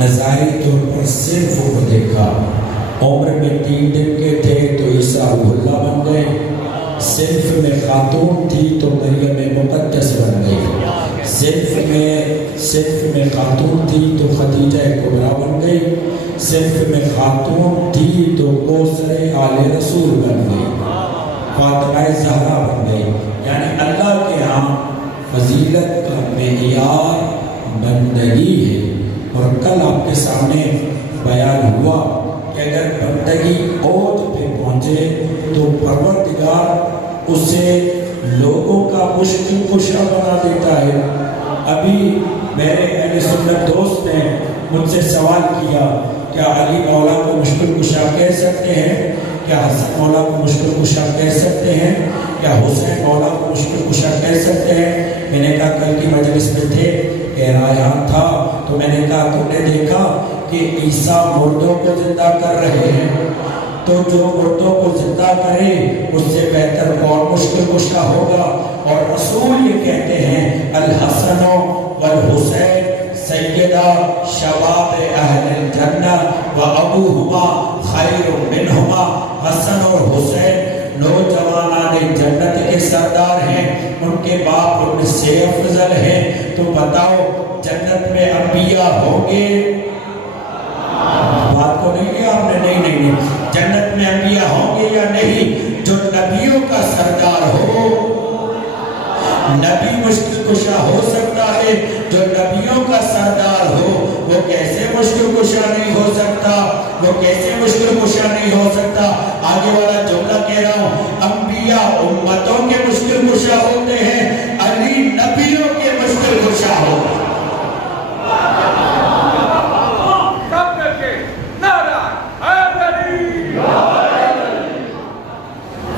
نظاری طور پر صرف وہ دیکھا۔ عمر میں 3 دن کے تھے تو عیسیٰ روح اللہ بن گئے، صرف میں خاتون تھی تو مریم مقدس بن گئی، صرف میں خاتون تھی تو خدیجہ کبریٰ بن گئی، صرف میں خاتون تھی تو کوثر آل رسول بن گئی، فاطمہ زہرا بن گئی۔ یعنی اللہ کے ہاں فضیلت کا معیار بندگی ہے۔ اور کل آپ کے سامنے بیان ہوا کہ اگر بندگی اوج پہ پہنچے تو پروردگار اسے لوگوں کا مشکل کشا بنا دیتا ہے۔ ابھی میرے اہل سنت دوست نے مجھ سے سوال کیا، کیا علی مولا کو مشکل کشا کہہ سکتے ہیں؟ کیا حسن مولا کو مشکل کشا کہہ سکتے ہیں؟ کیا حسین مولا کو مشکل کشا کہہ سکتے ہیں؟ میں نے کہا کل کی مجلس میں تھے، کہہ رہا یہاں تھا، تو میں نے کہا تم نے دیکھا کہ عیسیٰ مردوں کو زندہ کر رہے ہیں، تو جو مردوں کو زندہ کرے اس سے بہتر اور مشکل کشا ہوگا۔ اور رسول یہ کہتے ہیں الحسن والحسین سیدہ شباب اہل الجنہ و ابوہما خیر منہما۔ حسن اور حسین نوجوانان جنت کے سردار ہیں، ان کے باپ ان سے افضل ہیں۔ تو بتاؤ جنت میں انبیاء ہوں گے؟ بات کو نہیں لیا آپ نے؟ نہیں، جنت میں انبیاء ہوں گے یا نہیں؟ جو نبیوں کا سردار ہو، نبی مشکل کشا ہو سکتا ہے، جو نبیوں کا سردار ہو وہ کیسے مشکل کشا نہیں ہو سکتا؟ وہ کیسے مشکل کشا نہیں ہو سکتا؟ آگے والا جملہ کہہ رہا ہوں، انبیاء امتوں کے مشکل کشا ہوتے ہیں، علی نبیوں کے مشکل کشا ہوتے ہیں۔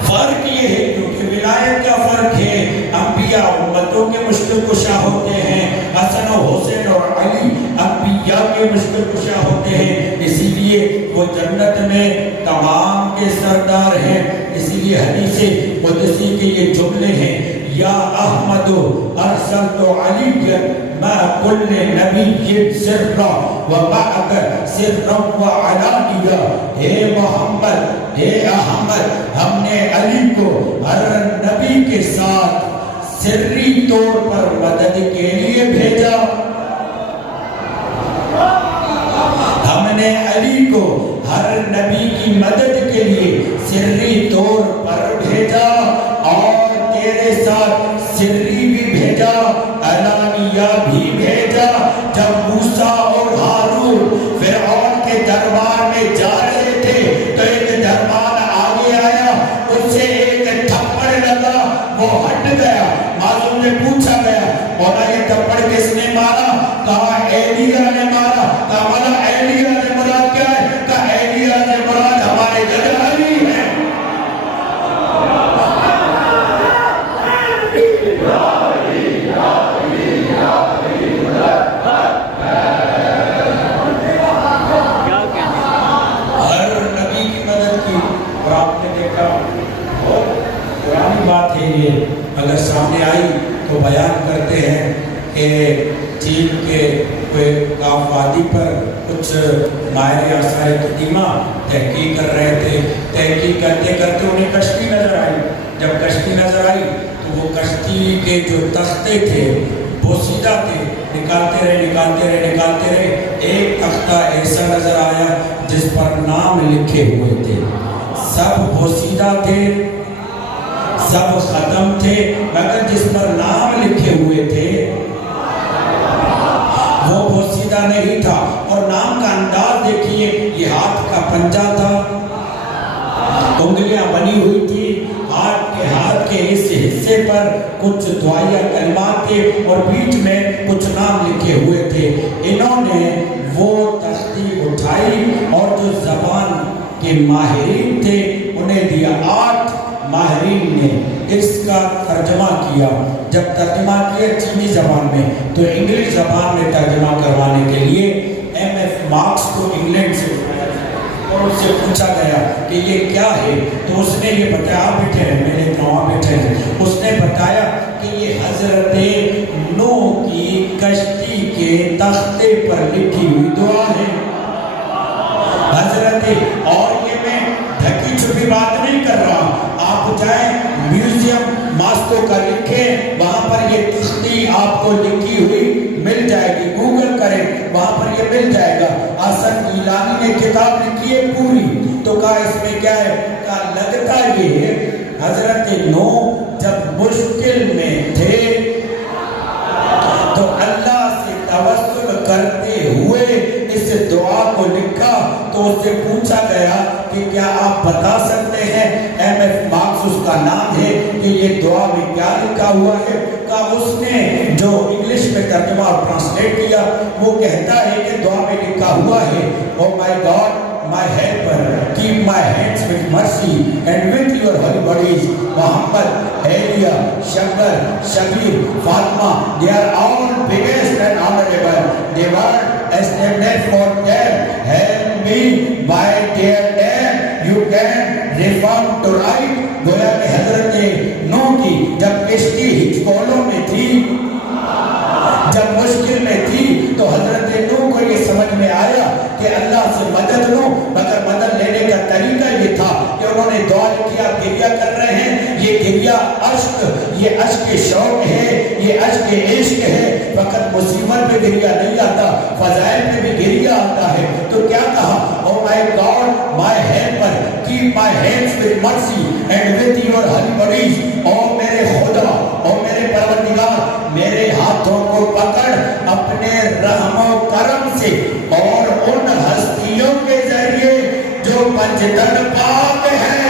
فرق یہ ہے کیونکہ ولایت کا فرق ہے، انبیاء امتوں کے مشکل کشا ہوتے ہیں، حسن و حسین اور علی انبیاء کے مشکل کشا ہوتے ہیں، اسی لیے وہ جنت میں تمام کے سردار ہیں۔ اسی لیے حدیث قدسی کے یہ جملے ہیں، یا احمد ارسلت علی ما کل نبی سرا و بعد سرا و علانیہ۔ اے محمد، اے احمد، ہم نے علی کو ہر نبی کے ساتھ سری طور پر مدد کے لیے بھیجا، ہم نے علی کو ہر نبی کی مدد کے لیے سری طور پر بھیجا، اور تیرے ساتھ سری بھی بھیجا، علانیہ بھی بھیجا۔ جب موسیٰ اور ہارون فرعون کے دربار میں جا رہے تھے تو ایک دربار آگے آیا، اس سے ایک تھپڑ لگا، وہ ہٹ گیا۔ معصوم نے پوچھا گیا، مولا یہ تھپڑ کس نے مارا؟ کہا ایلیہ نے مارا۔ کہا مولا ایلیہ سے مراد کیا ہے؟ کہا ایلیہ سے مراد ہمارے جج علی ہیں۔ ہر نبی کی مدد کی، اور آپ نے دیکھا بہت پرانی بات ہے یہ، اگر سامنے آئی تو بیان کرتے ہیں کہ چین کے کوئی کاف وادی پر کچھ ماہر آثار قدیمہ تحقیق کر رہے تھے، تحقیق کرتے کرتے انہیں کشتی نظر آئی۔ جب کشتی نظر آئی تو وہ کشتی کے جو تختے تھے بوسیدہ تھے، نکالتے رہے، ایک تختہ ایسا نظر آیا جس پر نام لکھے ہوئے تھے، سب بوسیدہ تھے، سب ختم تھے، مگر جس پر نام لکھے ہوئے تھے وہ بوسیدہ نہیں تھا۔ اور نام کا انداز دیکھیے، یہ ہاتھ کا پنجہ تھا، انگلیاں بنی ہوئی تھی، ہاتھ کے اس حصے پر کچھ دعائیہ کلمات تھے اور بیچ میں کچھ نام لکھے ہوئے تھے۔ انہوں نے وہ تختی اٹھائی اور جو زبان کے ماہرین تھے انہیں دیا، 8 ماہرین نے اس کا ترجمہ کیا۔ جب ترجمہ کیا چینی زبان میں تو انگلش زبان میں ترجمہ کروانے کے لیے ایم ایف مارکس کو انگلینڈ سے اور اس سے پوچھا گیا کہ یہ کیا ہے، تو اس نے یہ بتایا، آپ بیٹھے ہیں، میں نے وہاں بیٹھے ہیں، اس نے بتایا کہ یہ حضرت نوح کی کشتی کے تختے پر لکھی ہوئی دعا ہے حضرت. اور یہ میں ڈھکی چھپی بات نہیں کر رہا ہوں. آپ جائیں میوزیم ماسکو کا لکھیں, وہاں پر یہ کشتی آپ کو لکھی ہوئی مل جائے گی. گوگل کریں, وہاں پر یہ مل جائے گا. حسن گیلانی نے کتاب لکھی ہے پوری. تو کہا اس میں کیا ہے؟ کہا لگتا یہ ہے حضرت نوح جب مشکل میں تھے تو اللہ سے توسل کرتے ہوئے اس دعا کو لکھا. تو اس سے پوچھا گیا کہ کیا آپ بتا سکتے ہیں؟ ایم ایف مارکس اس کا نام ہے, کہ یہ دعا میں کیا لکھا ہوا ہے؟ کہا اس نے جو انگلش میں ترجمہ اور ٹرانسلیٹ کیا وہ کہتا ہے کہ دعا میں لکھا ہوا ہے, او my God my helper, keep my hands with mercy and with your holy bodies. Muhammad, Elia, Shabir, Shabir, Fatima, they are all biggest and honorable. They were established for them. Help me by their name. You can reform to right. گویا کہ حضرت نوح کی جب کشتی ہچکولوں میں تھی, جب مشکل میں تھی, تو حضرت نوح کو یہ سمجھ میں آیا کہ اللہ سے مدد لوں, مگر مدد لینے کا طریقہ یہ تھا کہ انہوں نے دعا لکھی. آپ گریہ کر رہے ہیں, یہ گریہ اشک, یہ اشک شوق ہے, یہ اشک عشق ہے. فقط مصیبت میں گریہ نہیں آتا, فضائل میں بھی گریہ آتا ہے. تو کیا کہا؟ Oh my God my helper, keep my hands with mercy and with your holy bodies. او میرے خدا, او میرے پروردگار, میرے ہاتھوں کو پکڑ اپنے رحم و کرم سے اور ان ہستیوں کے ذریعے جو پنجتن پاک ہے.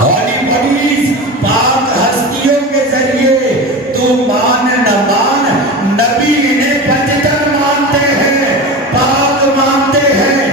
ہولی باڈیز, پاک ہستیوں کے ذریعے. تو مان نہ مان, نبی انہیں پنجتن مانتے ہیں, پاک مانتے ہیں.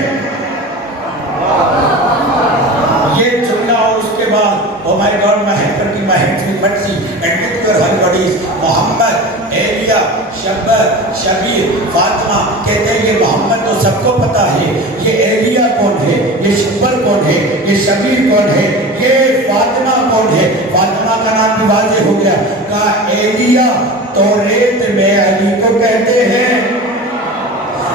یہ جملہ اور اس کے بعد oh my God my helper keep my hands with mercy and with your holy bodies. محمد, ایلیا, شبر, شبیر, فاطمہ. کہتے ہیں یہ محمد تو سب کو پتا ہے, یہ ایلیا کون ہے, یہ شبر کون ہے, یہ شبیر کون ہے, یہ فاطمہ کون ہے. فاطمہ کا نام بھی واضح ہو گیا. کہا ایلیا توریت میں علی کو کہتے ہیں.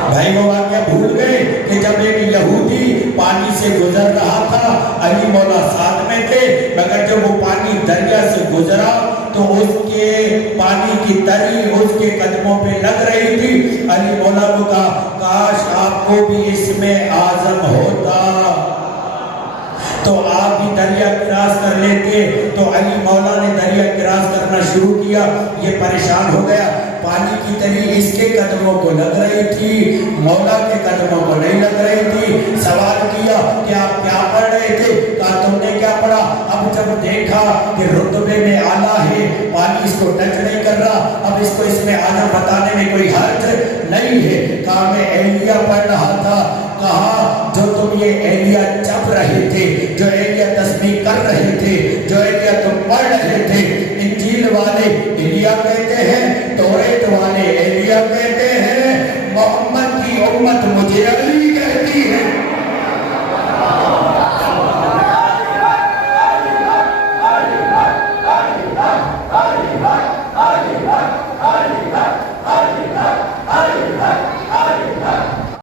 بھائی وہ واقعہ بھول گئے کہ جب ایک یہودی پانی سے گزر رہا تھا, علی مولا ساتھ میں تھے, مگر جب وہ پانی دریا سے گزرا تو اس کے پانی کی تری اس کے قدموں پہ لگ رہی تھی. علی مولا کو کہا کاش آپ کو بھی اس میں اعظم ہوتا تو آپ بھی دریا کراس کر لیتے. تو علی مولا نے دریا کراس کرنا شروع کیا. یہ پریشان ہو گیا, پانی کی تری اس کے قدموں کو لگ رہی تھی, مولا کے قدموں کو نہیں لگ رہی تھی. سوال کیا کہ آپ کیا پڑھ رہے تھے؟ کہا تم نے کیا پڑھا؟ اب جب دیکھا کہ رتبے میں اعلیٰ ہے, پانی اس کو ٹچ نہیں کر رہا, اب اس کو اس میں اعلیٰ بتانے میں کوئی حرج نہیں ہے. کہا میں ایلیا پڑھ رہا تھا. کہا جو تم یہ ایلیا جپ رہے تھے, جو ایلیا تسبیح کر رہے تھے, جو ایلیا تم پڑھ رہے تھے, انجیل والے ایلیا کہتے ہیں, توریت والے ایلیا کہتے ہیں, محمد کی امت مجھے